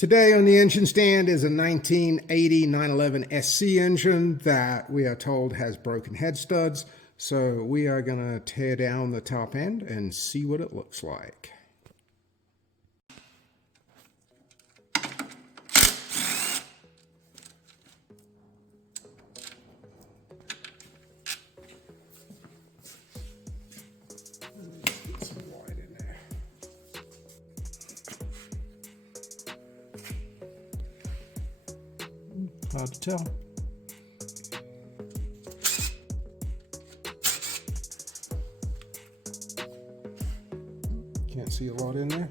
Today on the engine stand is a 1980 911 SC engine that we are told has broken head studs. So we are going to tear down the top end and see what it looks like. Get some white in there. Hard to tell. Can't see a lot in there.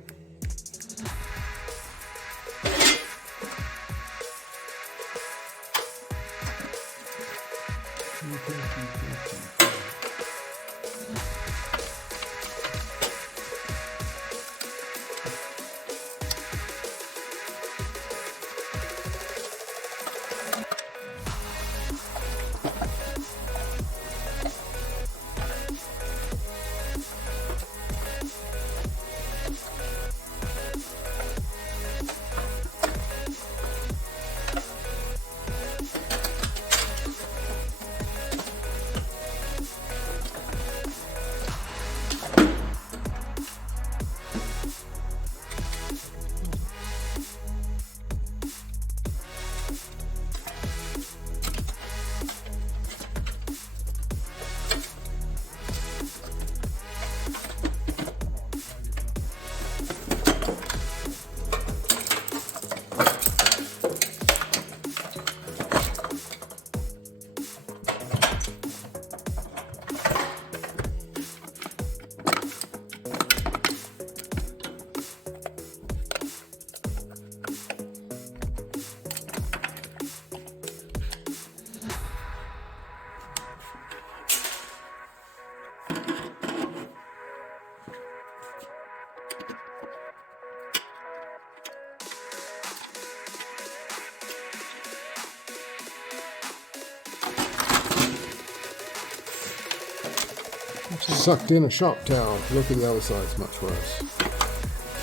Sucked in a shop towel. Look at the other side, it's much worse.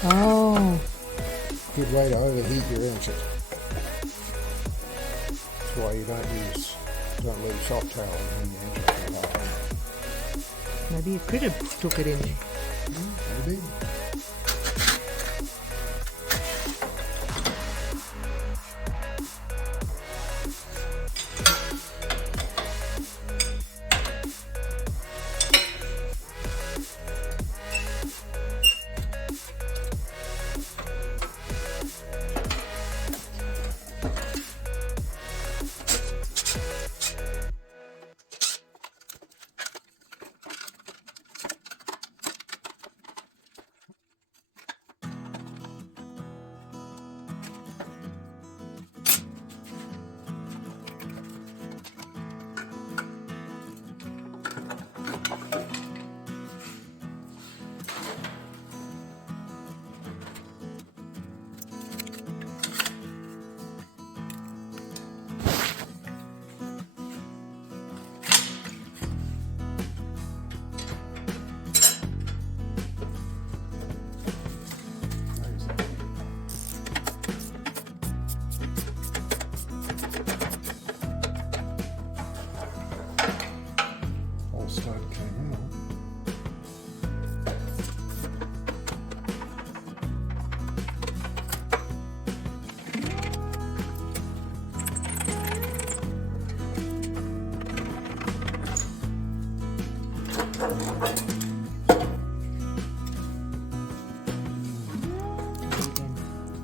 Oh. Good way to overheat your engine. That's why you don't leave shop towel in the engine. Maybe you could have took it in there. Maybe.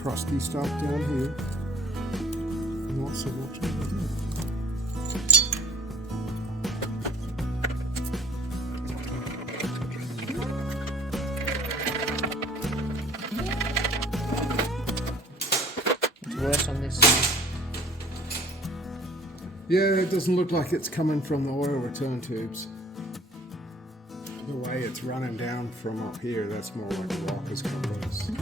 Crusty stuff down here. Not so much over here. It's worse on this side. Yeah, it doesn't look like it's coming from the oil return tubes. The way it's running down from up here, that's more like a rock has come loose.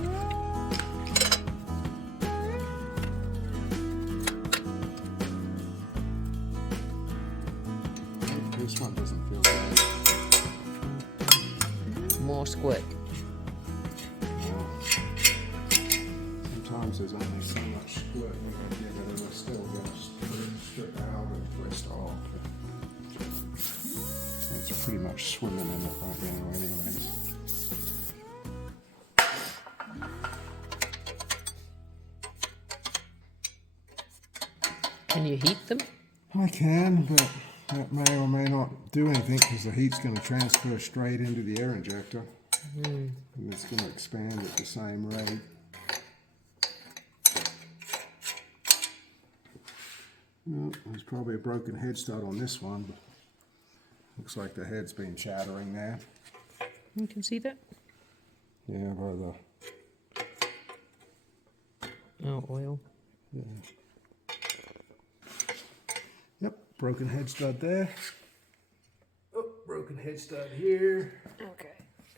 This one doesn't feel good. More squirt. Sometimes sometimes there's only so much squirt you can give it, and it's still going to strip out and twist off. It's pretty much swimming in it right now anyways. Can you heat them? I can, but that may or may not do anything because the heat's going to transfer straight into the air injector. And it's going to expand at the same rate. Well, there's probably a broken head stud on this one, but looks like the head's been chattering there. You can see that? Yeah, by the... Oh, oil. Yeah. Yep, broken head stud there. Oh, broken head stud here. Okay.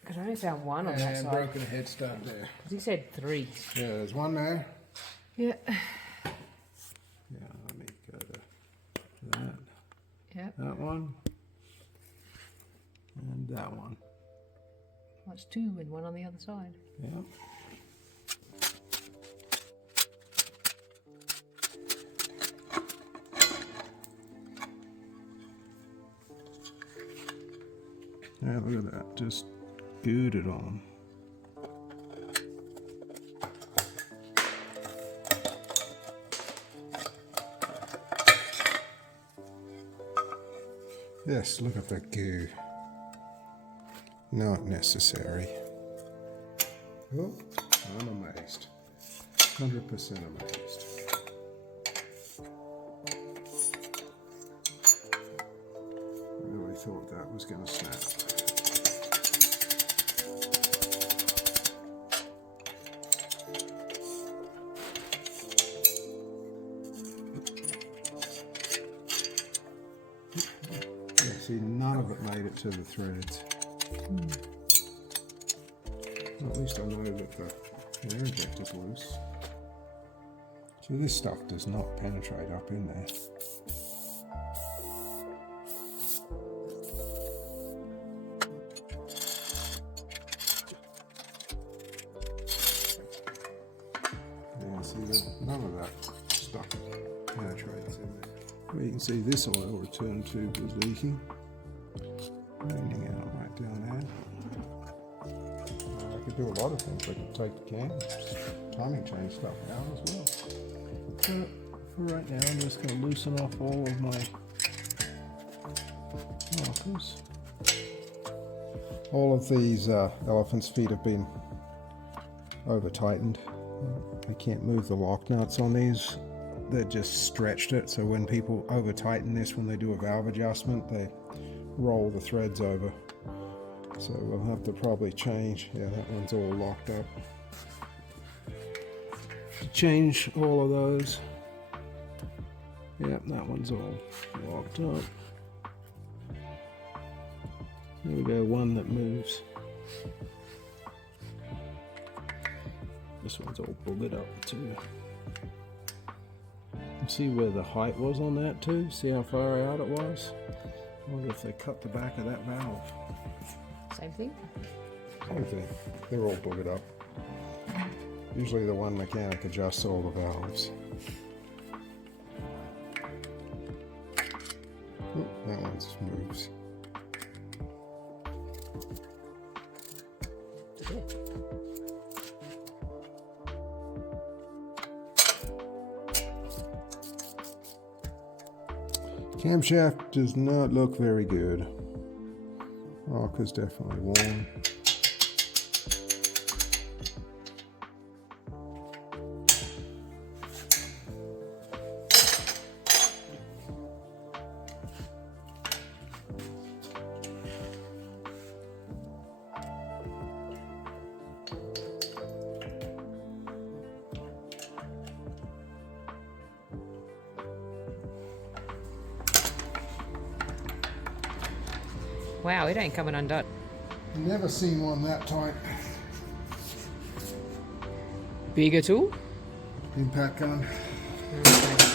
Because I only found one on that And side. broken head stud there. He said 3. Yeah, there's one there. Yeah. Yeah, let me go to that. Yep. That one. And that one. That's 2 and one on the other side. Yep. Yeah, look at that. Just glued it on. Yes, look at that goo. Not necessary. Oh, I'm amazed. 100% amazed. I really thought that was going to snap. Yeah, see, none of it made it to the threads. Well, at least I know that the air injector's loose. So this stuff does not penetrate up in there. Yeah, see, none of that stuff penetrates in there. Well, you can see this oil return tube was leaking. Raining out right down there. I could do a lot of things. I could take the can, timing chain stuff out as well. But for right now, I'm just going to loosen off all of my markers. All of these elephant's feet have been over tightened. I can't move the lock nuts on these. They just stretched it, so when people over tighten this, when they do a valve adjustment, they roll the threads over. So we'll have to probably change. Yeah, that one's all locked up. Change all of those. Yep, that one's all locked up. There we go, one that moves. This one's all boogered up too. See where the height was on that too? See how far out it was? I wonder if they cut the back of that valve. Same thing? Same thing. They're all boogered up. Usually the one mechanic adjusts all the valves. Oh, that one just moves. Camshaft does not look very good. Rock is definitely worn. Wow, it ain't coming undone. Never seen one that tight. Bigger tool? Impact gun. Okay.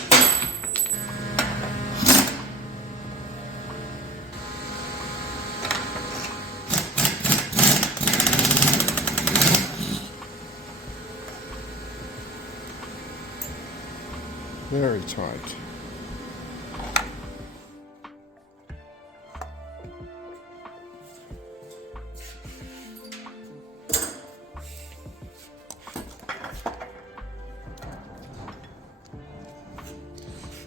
Very tight.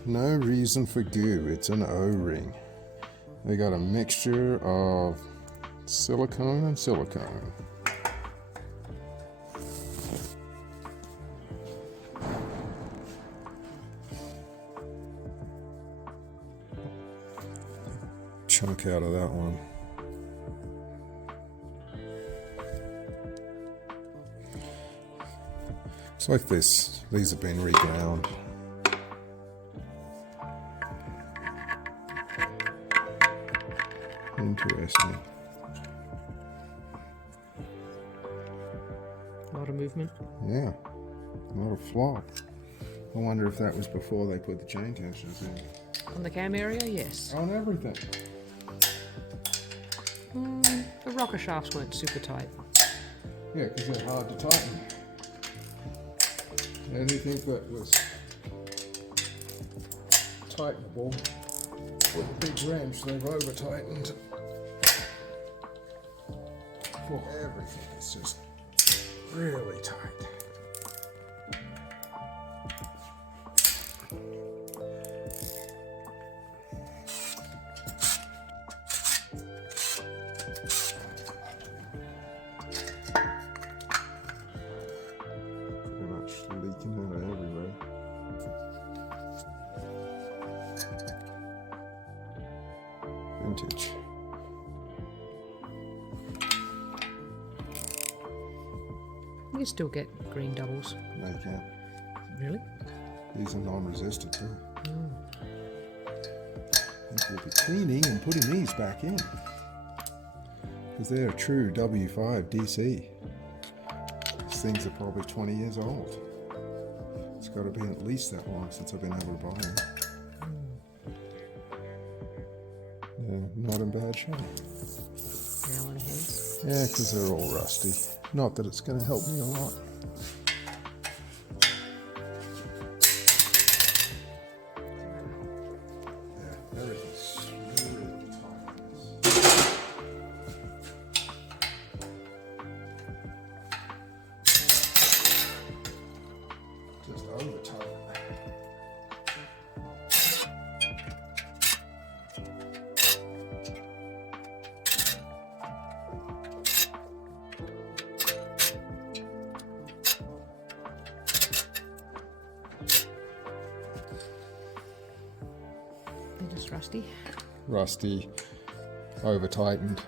No reason for goo, it's an O-ring. They got a mixture of silicone and silicone. Chunk out of that one. It's like this. These have been reground. Interesting. A lot of movement. Yeah, a lot of flop. I wonder if that was before they put the chain tensioners in. On the cam area, yes. On everything. The rocker shafts weren't super tight. Yeah, because they're hard to tighten. Anything that was tightenable with a big wrench, they've over tightened. For everything, it's just really tight. Pretty much leaking out of everywhere. Vintage. You can still get green doubles. No, you can't. Really? These are non-resistant too. I think we'll be cleaning and putting these back in. Because they're a true W5 DC. These things are probably 20 years old. It's got to be at least that long since I've been able to buy them. Yeah, not in bad shape. Allen heads. Yeah, because they're all rusty. Not that it's going to help me a lot. Yeah, everything's really tight. Just over tight. They're just rusty. Rusty, over tightened.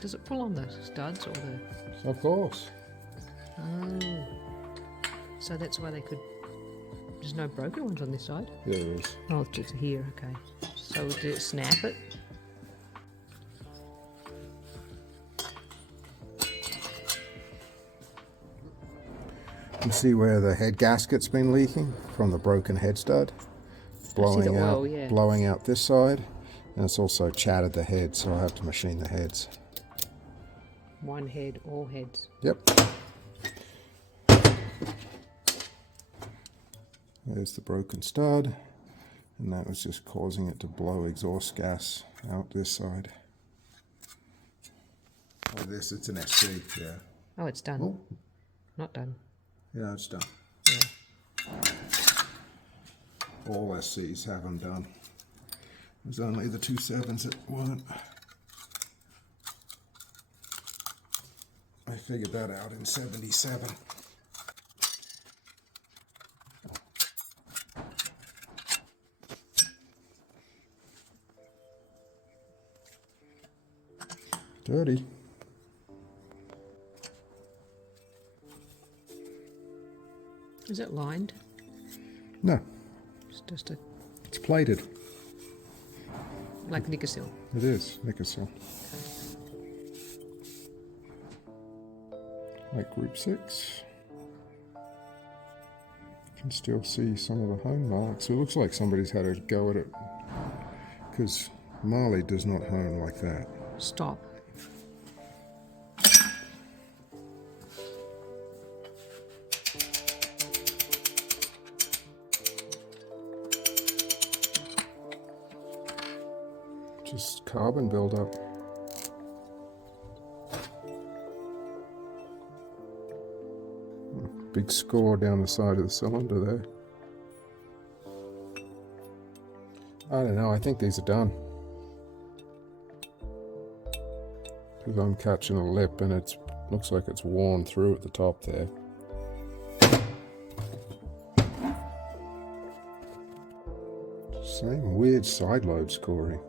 Does it pull on the studs or the... Of course. Oh. So that's why they could... There's no broken ones on this side? Yeah, there is. Oh, it's just here, okay. So did it snap it? You see where the head gasket's been leaking from the broken head stud? Blowing out, oil, yeah. blowing out this side, and it's also chattered the head, so I'll have to machine the heads. One head, all heads. Yep. There's the broken stud, and that was just causing it to blow exhaust gas out this side. Oh, this, it's an SC, yeah. Oh, it's done. Oh. Not done. Yeah, it's done. Yeah. All SCs have them done. There's only the 2.7s that weren't. I figured that out in 77. Dirty. Is it lined? No, It's just a... it's plated. like Nickersill. It is, Nickersill. Like group 6. You can still see some of the hone marks. It looks like somebody's had a go at it, because Marley does not hone like that. Stop. Just carbon buildup. Big score down the side of the cylinder there. I don't know, I think these are done. Because I'm catching a lip and it looks like it's worn through at the top there. Same weird side load scoring.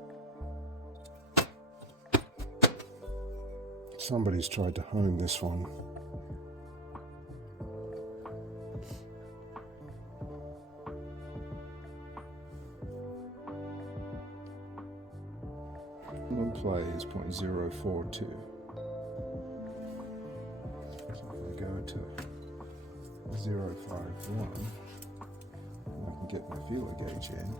Somebody's tried to hone this one. On play is 0.042. So if I go to 0.51, I can get my feeler gauge in.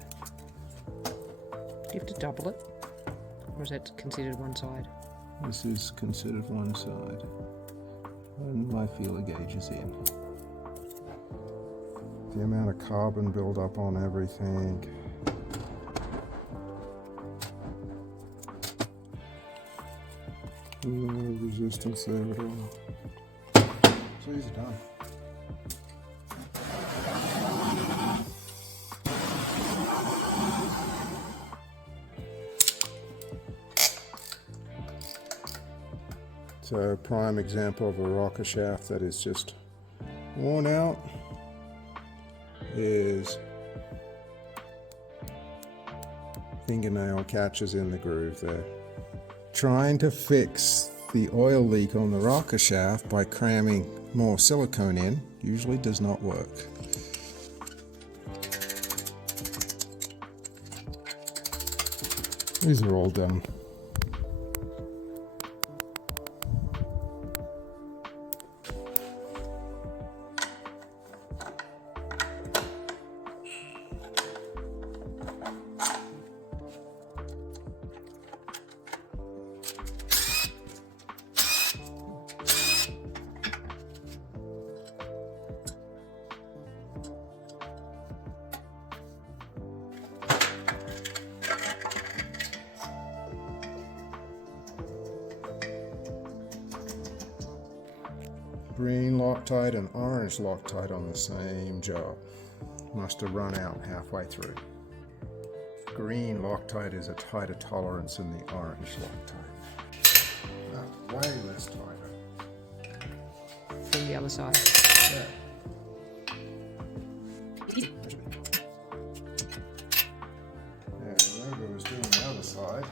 Do you have to double it? Or is that considered one side? This is considered one side. And my feeler gauge is in. The amount of carbon buildup on everything. No resistance there at all. So these are done. So a prime example of a rocker shaft that is just worn out is fingernail catches in the groove there. Trying to fix the oil leak on the rocker shaft by cramming more silicone in usually does not work. These are all done. Green Loctite and orange Loctite on the same job. Must have run out halfway through. Green Loctite is a tighter tolerance than the orange Loctite. Way less tighter. From the other side. Yeah. Yeah, whoever was doing the other side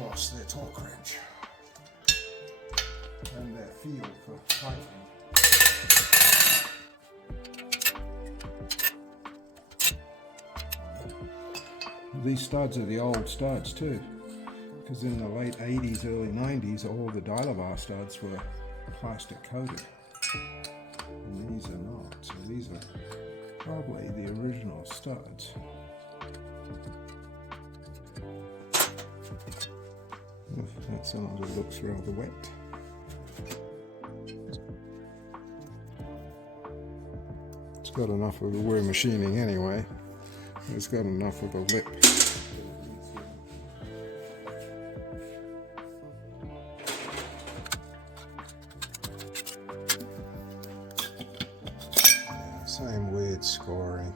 lost their torque wrench and their feel for tightening. These studs are the old studs too, because in the late 80s, early 90s, all the Dilavar studs were plastic coated, and these are not. So these are probably the original studs. That cylinder looks rather wet. It's got enough of the we're machining anyway. It's got enough of a lip. Yeah, same weird scoring.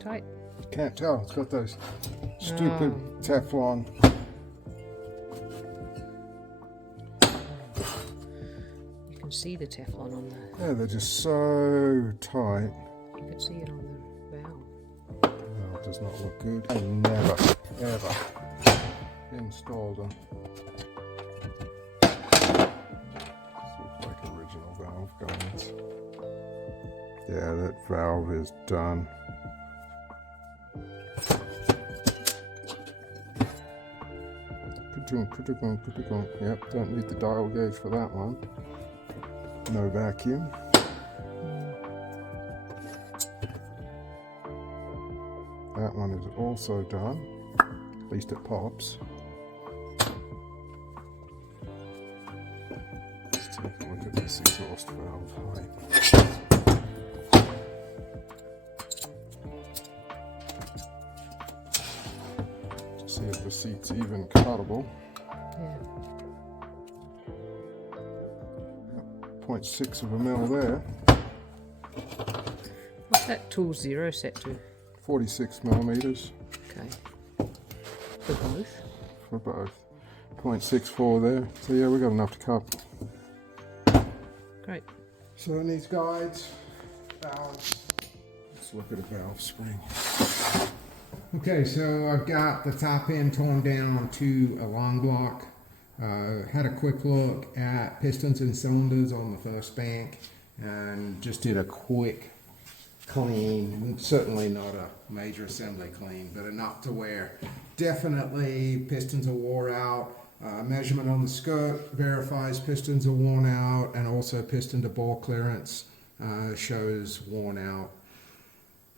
Tight. Can't tell, it's got those stupid Teflon. You can see the Teflon on the... Yeah, they're just so tight. You can see it on the valve. Oh, it does not look good. I never, ever installed them. This looks like original valve guides. Yeah, that valve is done. Yep, don't need the dial gauge for that one. No vacuum. That one is also done. At least it pops. Let's take a look at this exhaust valve height. See if the seat's even cuttable. Yeah. 0.6 of a mil there. What's that tool 0 set to? 46 millimeters Okay. For both? for both. 0.64 there. So yeah, we got enough to cover. Great. So in these guides, valves. Let's look at a valve spring. Okay, so I've got the top end torn down to a long block. Had a quick look at pistons and cylinders on the first bank and just did a quick clean. Certainly not a major assembly clean, but enough to where definitely pistons are wore out. Measurement on the skirt verifies pistons are worn out, and also piston to bore clearance shows worn out.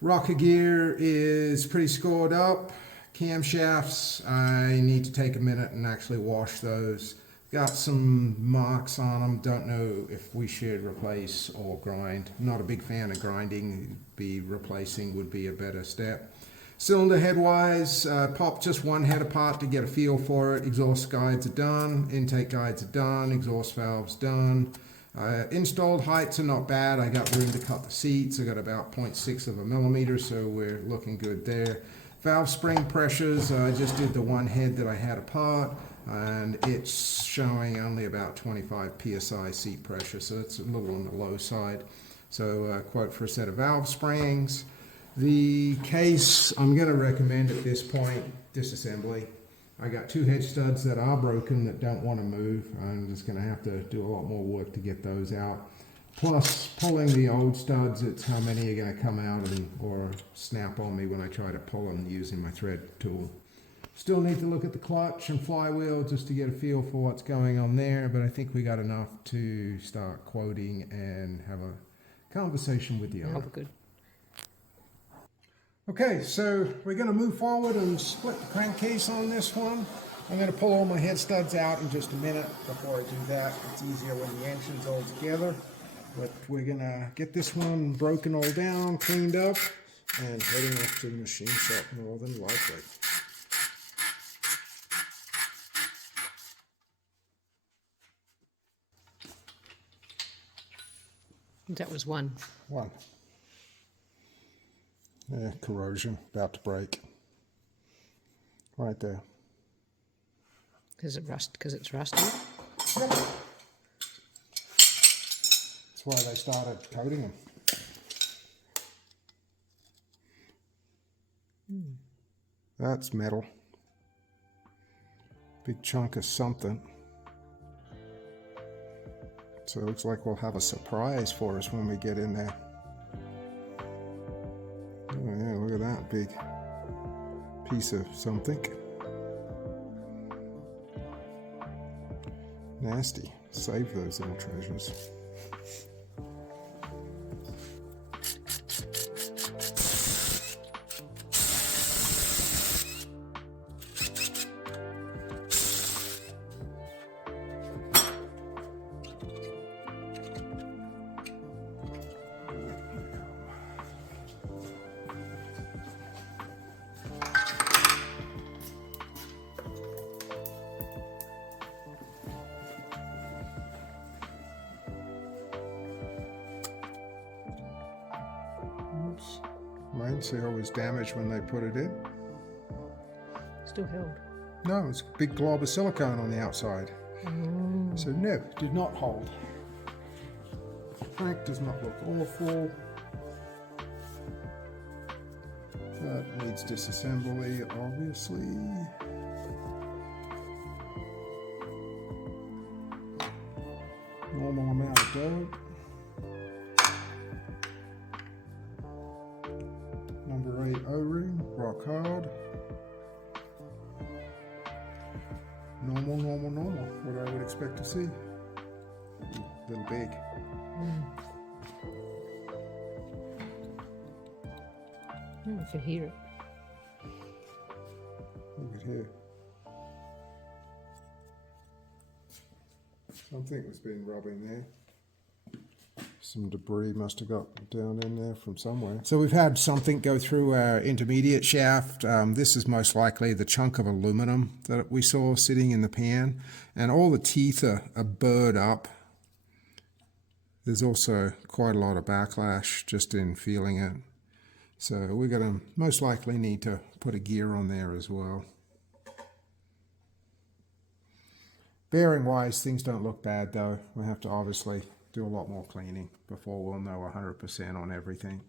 Rocker gear is pretty scored up. Camshafts, I need to take a minute and actually wash those. Got some marks on them. Don't know if we should replace or grind. Not a big fan of grinding. Replacing would be a better step. Cylinder head wise, pop just one head apart to get a feel for it. Exhaust guides are done. Intake guides are done. Exhaust valves done. Installed heights are not bad. I got room to cut the seats. I got about 0.6 of a millimeter, so we're looking good there. Valve spring pressures, I just did the one head that I had apart, and it's showing only about 25 psi seat pressure, so it's a little on the low side. So quote for a set of valve springs. The case, I'm going to recommend at this point disassembly. I got two head studs that are broken that don't want to move. I'm just going to have to do a lot more work to get those out. Plus, pulling the old studs, it's how many are going to come out or snap on me when I try to pull them using my thread tool. Still need to look at the clutch and flywheel just to get a feel for what's going on there, but I think we got enough to start quoting and have a conversation with the owner. Oh, good. Okay, so we're going to move forward and split the crankcase on this one. I'm going to pull all my head studs out in just a minute. Before I do that, it's easier when the engine's all together. But we're going to get this one broken all down, cleaned up, and heading off to the machine shop more than likely. That was one. One. Yeah, corrosion, about to break. Right there. Because it's rusty. Yep. That's why they started coating them. That's metal. Big chunk of something. So it looks like we'll have a surprise for us when we get in there. Oh yeah, look at that big piece of something. Nasty. Save those little treasures. Mine seal was damaged when they put it in. Still held. No, it's a big glob of silicone on the outside. So no, did not hold. Crank does not look awful. That needs disassembly, obviously. Normal amount of dough. Number 8 O-ring, rock hard. Normal, what I would expect to see. A little big. I can hear it. You could here. Something has been rubbing there. Some debris must have got down in there from somewhere. So we've had something go through our intermediate shaft. This is most likely the chunk of aluminum that we saw sitting in the pan. And all the teeth are burred up. There's also quite a lot of backlash just in feeling it. So we're going to most likely need to put a gear on there as well. Bearing-wise, things don't look bad though. We'll have to obviously do a lot more cleaning before we'll know 100% on everything.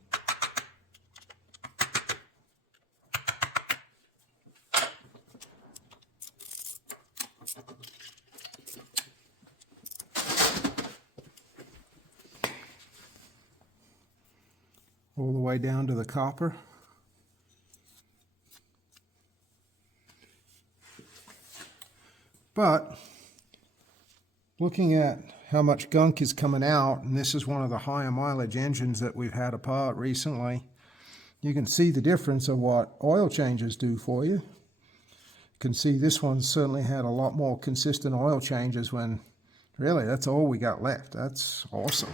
All the way down to the copper. But looking at how much gunk is coming out, and this is one of the higher mileage engines that we've had apart recently, you can see the difference of what oil changes do for you. You can see this one certainly had a lot more consistent oil changes when really that's all we got left. That's awesome.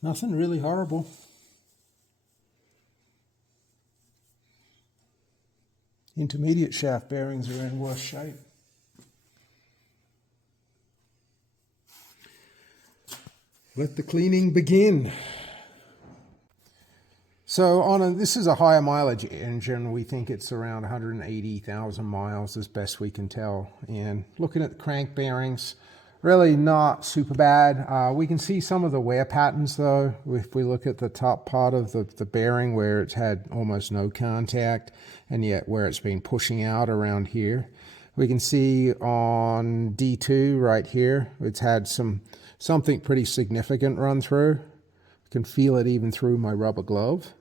Nothing really horrible. Intermediate shaft bearings are in worse shape. Let the cleaning begin. So this is a higher mileage engine. We think it's around 180,000 miles as best we can tell. And looking at the crank bearings, really not super bad. We can see some of the wear patterns though. If we look at the top part of the bearing where it's had almost no contact, and yet where it's been pushing out around here. We can see on D2 right here, it's had something pretty significant run through. You can feel it even through my rubber glove.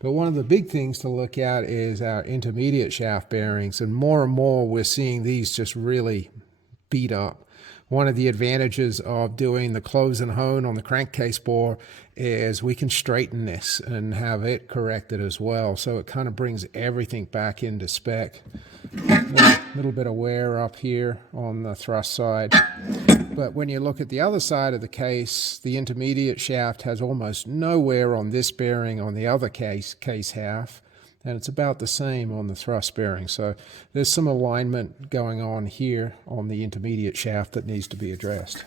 But one of the big things to look at is our intermediate shaft bearings, and more we're seeing these just really beat up. One of the advantages of doing the close and hone on the crankcase bore is we can straighten this and have it corrected as well. So it kind of brings everything back into spec. A little bit of wear up here on the thrust side. But when you look at the other side of the case, the intermediate shaft has almost no wear on this bearing on the other case half. And it's about the same on the thrust bearing. So there's some alignment going on here on the intermediate shaft that needs to be addressed.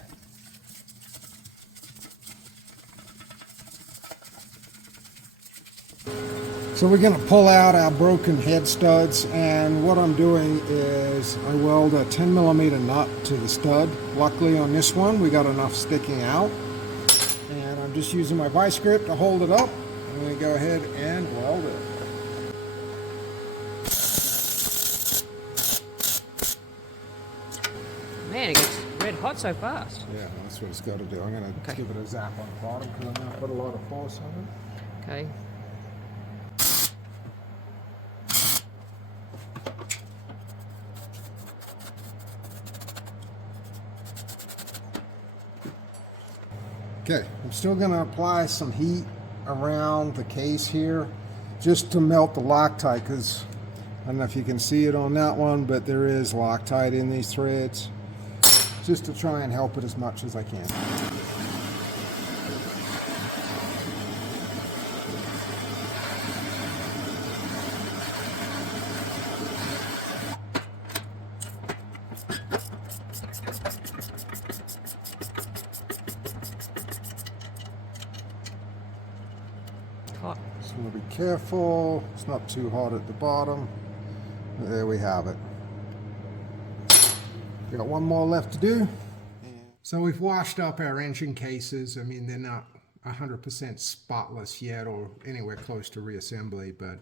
So we're going to pull out our broken head studs, and what I'm doing is I weld a 10mm nut to the stud. Luckily on this one we got enough sticking out, and I'm just using my vice grip to hold it up. I'm going to go ahead and weld it. Man, it gets red hot so fast. Yeah, that's what it's got to do. I'm going to give it a zap on the bottom because I'm going to put a lot of force on it. Okay. Okay, I'm still going to apply some heat around the case here just to melt the Loctite, because I don't know if you can see it on that one, but there is Loctite in these threads, just to try and help it as much as I can. Hot. Just want to be careful, it's not too hot at the bottom. There we have it. We got one more left to do. So we've washed up our engine cases. I mean, they're not 100% spotless yet or anywhere close to reassembly, but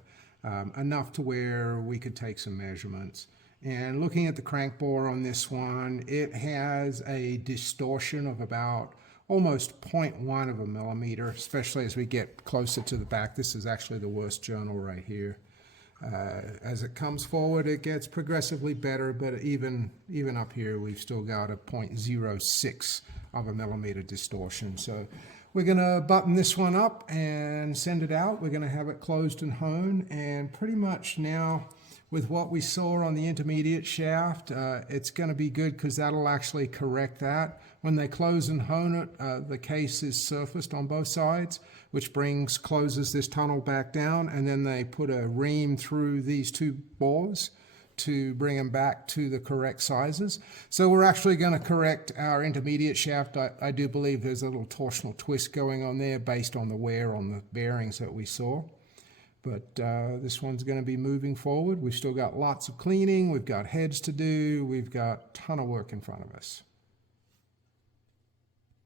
enough to where we could take some measurements. And looking at the crank bore on this one, it has a distortion of about almost 0.1 of a millimeter, especially as we get closer to the back. This is actually the worst journal right here. As it comes forward, it gets progressively better, but even up here, we've still got a 0.06 of a millimeter distortion. So we're going to button this one up and send it out. We're going to have it closed and hone, and pretty much now with what we saw on the intermediate shaft, it's going to be good because that'll actually correct that. When they close and hone it, the case is surfaced on both sides, which closes this tunnel back down, and then they put a ream through these two bores to bring them back to the correct sizes. So we're actually going to correct our intermediate shaft. I do believe there's a little torsional twist going on there based on the wear on the bearings that we saw. But this one's going to be moving forward. We've still got lots of cleaning. We've got heads to do. We've got a ton of work in front of us.